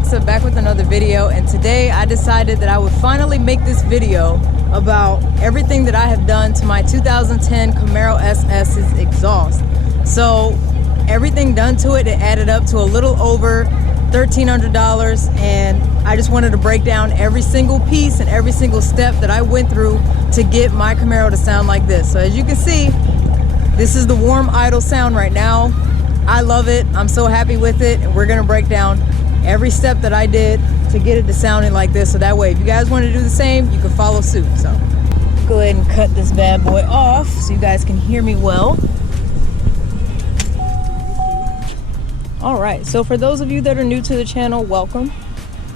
Alexa, back with another video, and today I decided that I would finally make this video about everything that I have done to my 2010 Camaro SS's exhaust. So everything done to it, it added up to a little over $1,300, and I just wanted to break down every single piece and every single step that I went through to get my Camaro to sound like this. So as you can see, this is the warm idle sound right now. I love it. I'm so happy with it, and we're gonna break down every step that I did to get it to sounding like this, so that way if you guys want to do the same, you can follow suit. So go ahead and cut this bad boy off so you guys can hear me well. All right, so for those of you that are new to the channel, welcome.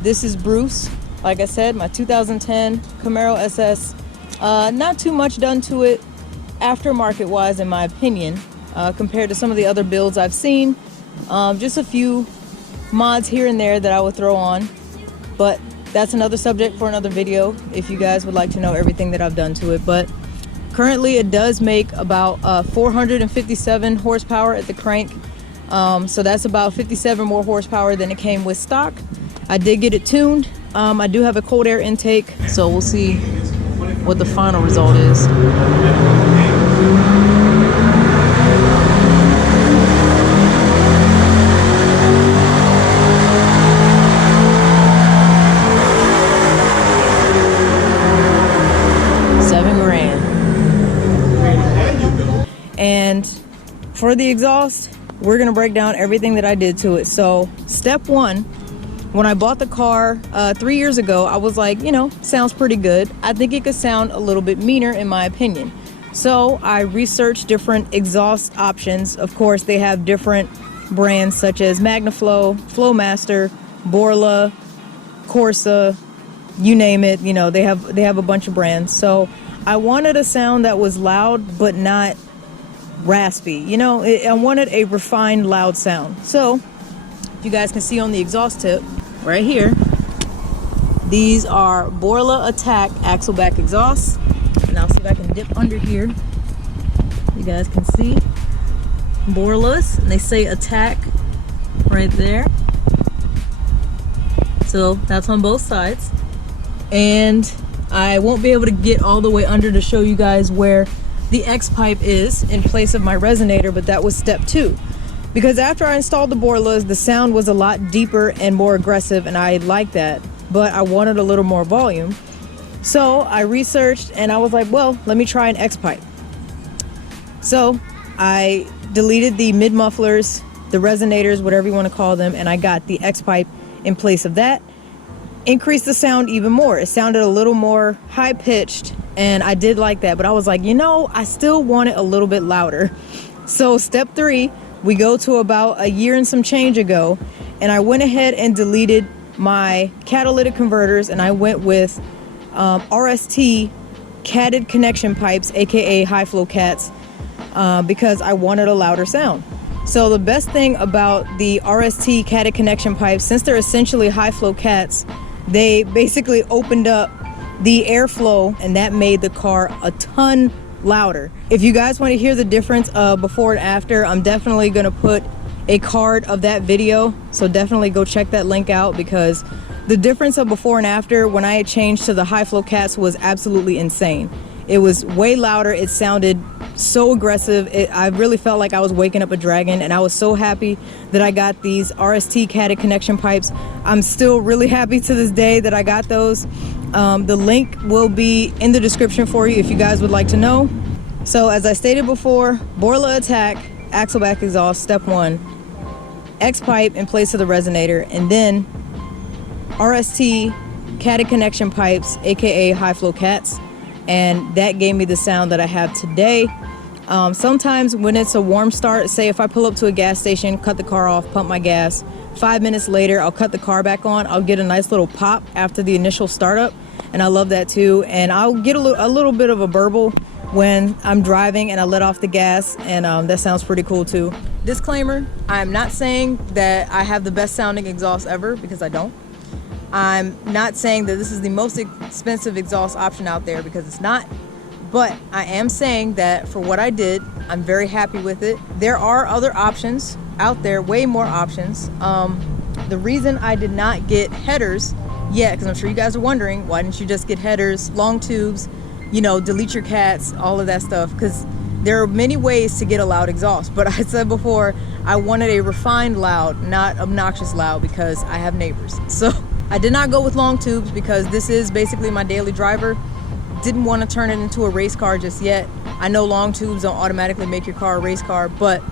This is Bruce. Like I said, my 2010 Camaro SS. Not too much done to it aftermarket wise, in my opinion, compared to some of the other builds I've seen. Just a few mods here and there that I would throw on, but that's another subject for another video if you guys would like to know everything that I've done to it. But currently it does make about 457 horsepower at the crank, so that's about 57 more horsepower than it came with stock. I did get it tuned. I do have a cold air intake, so we'll see what the final result is. And for the exhaust, we're gonna break down everything that I did to it. So step one, when I bought the car 3 years ago, I was like, you know, sounds pretty good. I think it could sound a little bit meaner in my opinion. So I researched different exhaust options. Of course, they have different brands such as MagnaFlow, Flowmaster, Borla, Corsa, you name it. You know, they have a bunch of brands. So I wanted a sound that was loud but not raspy. You know, I wanted a refined loud sound. So you guys can see on the exhaust tip right here, these are Borla Attack axle back exhausts. And I'll see if I can dip under here. You guys can see Borlas, and they say Attack right there. So that's on both sides, and I won't be able to get all the way under to show you guys where the X pipe is in place of my resonator, but that was step two, because after I installed the Borlas, the sound was a lot deeper and more aggressive, and I liked that, but I wanted a little more volume. So I researched and I was like, well, let me try an X pipe. So I deleted the mid mufflers, the resonators, whatever you want to call them, and I got the X pipe in place of that. Increased the sound even more. It sounded a little more high pitched, and I did like that, but I was like, you know, I still want it a little bit louder. So step three, we go to about a year and some change ago, and I went ahead and deleted my catalytic converters, and I went with RST catted connection pipes, aka high flow cats, because I wanted a louder sound. So the best thing about the RST catted connection pipes, since they're essentially high flow cats, they basically opened up the airflow, and that made the car a ton louder. If you guys want to hear the difference before and after, I'm definitely gonna put a card of that video, so definitely go check that link out, because the difference of before and after when I had changed to the high flow cats was absolutely insane. It was way louder. It sounded so aggressive. I really felt like I was waking up a dragon, and I was so happy that I got these RST catted connection pipes. I'm still really happy to this day that I got those. The link will be in the description for you if you guys would like to know. So as I stated before, Borla Attack axle back exhaust, step one, X pipe in place of the resonator, and then RST catted connection pipes, aka high flow cats, and that gave me the sound that I have today. Sometimes when it's a warm start, say if I pull up to a gas station, cut the car off, pump my gas, 5 minutes later I'll cut the car back on, I'll get a nice little pop after the initial startup, and I love that too. And I'll get a little bit of a burble when I'm driving and I let off the gas, and that sounds pretty cool too. Disclaimer, I'm not saying that I have the best sounding exhaust ever, because I don't. I'm not saying that this is the most expensive exhaust option out there, because it's not. But I am saying that for what I did, I'm very happy with it. There are other options out there, way more options. The reason I did not get headers yet, because I'm sure you guys are wondering, why didn't you just get headers, long tubes, you know, delete your cats, all of that stuff, because there are many ways to get a loud exhaust. But I said before, I wanted a refined loud, not obnoxious loud, because I have neighbors. So I did not go with long tubes because this is basically my daily driver. Didn't want to turn it into a race car just yet. I know long tubes don't automatically make your car a race car, but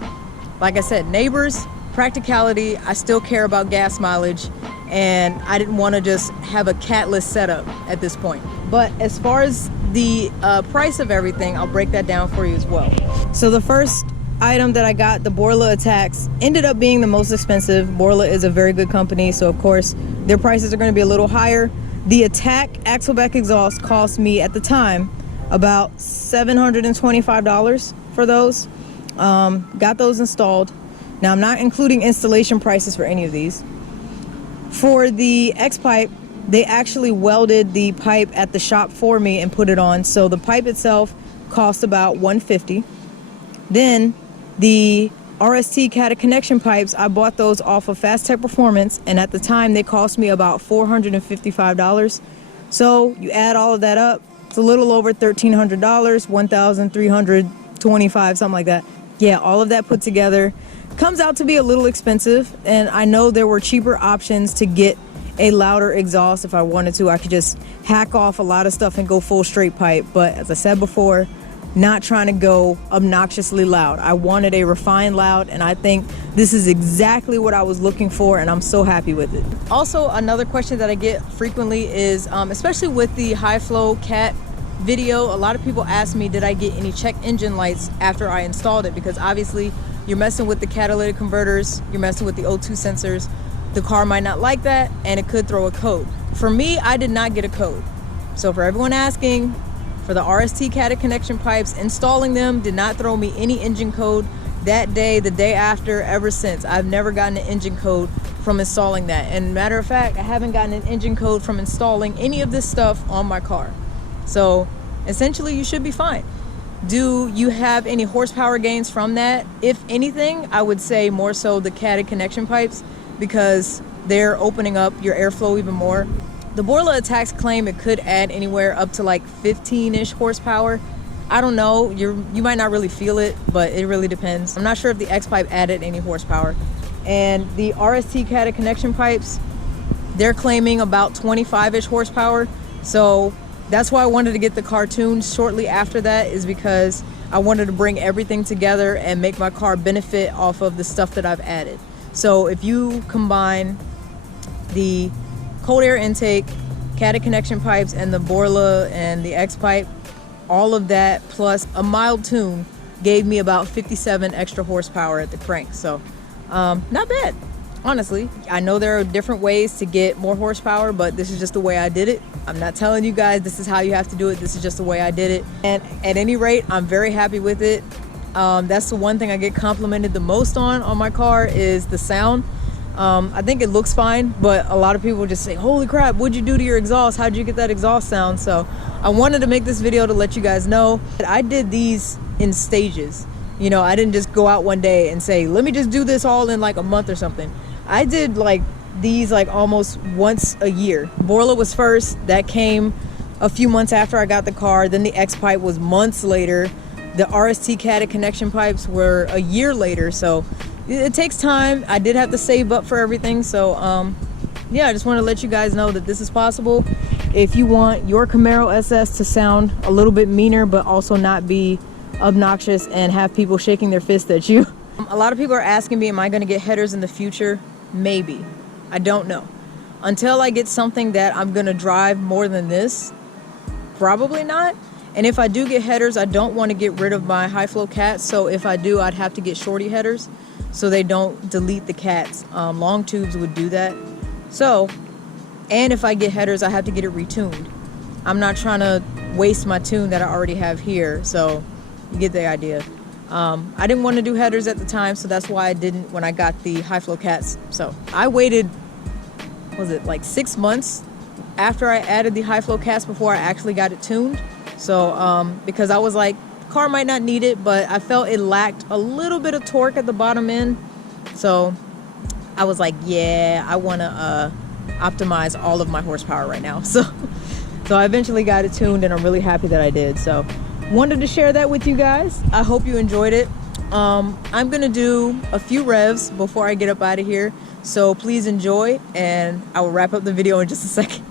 like I said, neighbors, practicality, I still care about gas mileage, and I didn't want to just have a catless setup at this point. But as far as the price of everything, I'll break that down for you as well. So the first item that I got, the Borla Attacks, ended up being the most expensive. Borla is a very good company, so of course their prices are going to be a little higher. The Attack Axleback exhaust cost me at the time about $725 for those. Got those installed. Now I'm not including installation prices for any of these. For the X-Pipe, they actually welded the pipe at the shop for me and put it on. So the pipe itself cost about $150. Then the RST Cata connection pipes, I bought those off of Fast Tech Performance, and at the time they cost me about $455. So you add all of that up, it's a little over $1,300, $1,325, something like that. Yeah, all of that put together comes out to be a little expensive, and I know there were cheaper options to get a louder exhaust. If I wanted to, I could just hack off a lot of stuff and go full straight pipe, but as I said before, not trying to go obnoxiously loud. I wanted a refined loud, and I think this is exactly what I was looking for, and I'm so happy with it. Also, another question that I get frequently is, especially with the high flow cat video, a lot of people ask me, did I get any check engine lights after I installed it? Because obviously you're messing with the catalytic converters, you're messing with the O2 sensors. The car might not like that, and it could throw a code. For me, I did not get a code. So for everyone asking, for the RST Cata connection pipes, installing them did not throw me any engine code that day, the day after, ever since. I've never gotten an engine code from installing that. And matter of fact, I haven't gotten an engine code from installing any of this stuff on my car. So essentially you should be fine. Do you have any horsepower gains from that? If anything, I would say more so the Cata connection pipes, because they're opening up your airflow even more. The Borla Attacks claim it could add anywhere up to like 15-ish horsepower. I don't know, you might not really feel it, but it really depends. I'm not sure if the X-Pipe added any horsepower. And the RST Cata connection pipes, they're claiming about 25-ish horsepower. So that's why I wanted to get the car tuned shortly after that, is because I wanted to bring everything together and make my car benefit off of the stuff that I've added. So if you combine the cold air intake, Cata connection pipes, and the Borla and the X-Pipe, all of that plus a mild tune gave me about 57 extra horsepower at the crank. So not bad, honestly. I know there are different ways to get more horsepower, but this is just the way I did it. I'm not telling you guys this is how you have to do it. This is just the way I did it. And at any rate, I'm very happy with it. That's the one thing I get complimented the most on my car is the sound. I think it looks fine, but a lot of people just say, holy crap, what'd you do to your exhaust? How'd you get that exhaust sound? So I wanted to make this video to let you guys know that I did these in stages. You know, I didn't just go out one day and say, let me just do this all in like a month or something. I did like these like almost once a year. Borla was first. That came a few months after I got the car. Then the X-Pipe was months later. The RST Cata connection pipes were a year later. So it takes time. I did have to save up for everything. So yeah, I just want to let you guys know that this is possible. If you want your Camaro SS to sound a little bit meaner, but also not be obnoxious and have people shaking their fists at you. A lot of people are asking me, am I going to get headers in the future? Maybe. I don't know. Until I get something that I'm going to drive more than this, probably not. And if I do get headers, I don't want to get rid of my high flow cats. So if I do, I'd have to get shorty headers so they don't delete the cats. Long tubes would do that. So, and if I get headers, I have to get it retuned. I'm not trying to waste my tune that I already have here. So you get the idea. I didn't want to do headers at the time, so that's why I didn't when I got the high flow cats. So I waited, was it like 6 months after I added the high flow cats before I actually got it tuned. So because I was like, car might not need it, but I felt it lacked a little bit of torque at the bottom end. So I was like, yeah, I want to optimize all of my horsepower right now. So I eventually got it tuned, and I'm really happy that I did. So wanted to share that with you guys. I hope you enjoyed it. I'm gonna do a few revs before I get up out of here, so please enjoy, and I will wrap up the video in just a second.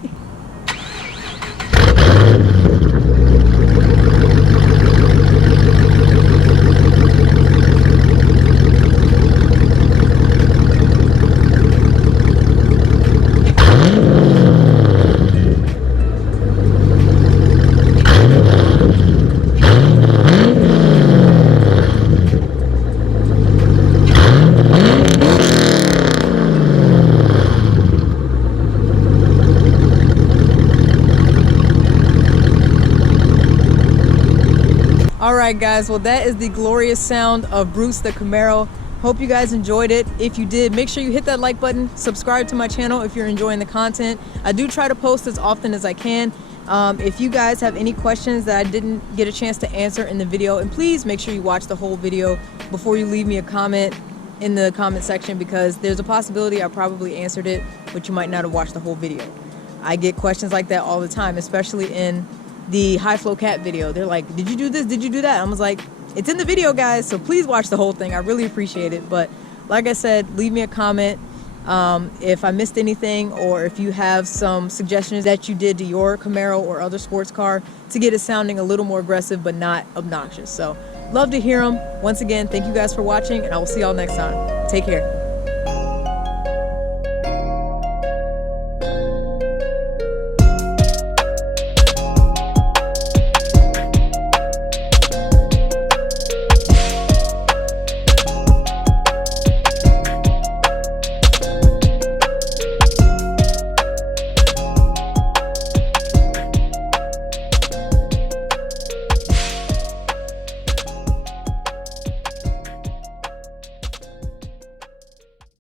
Alright guys, well that is the glorious sound of Bruce the Camaro. Hope you guys enjoyed it. If you did, make sure you hit that like button, subscribe to my channel if you're enjoying the content. I do try to post as often as I can. If you guys have any questions that I didn't get a chance to answer in the video, and please make sure you watch the whole video before you leave me a comment in the comment section, because there's a possibility I probably answered it, but you might not have watched the whole video. I get questions like that all the time, especially in the high flow cat video. They're like, did you do this? Did you do that? I was like, it's in the video, guys, so please watch the whole thing. I really appreciate it. But like I said, leave me a comment if I missed anything, or if you have some suggestions that you did to your Camaro or other sports car to get it sounding a little more aggressive but not obnoxious. So love to hear them. Once again, thank you guys for watching, and I will see y'all next time. Take care.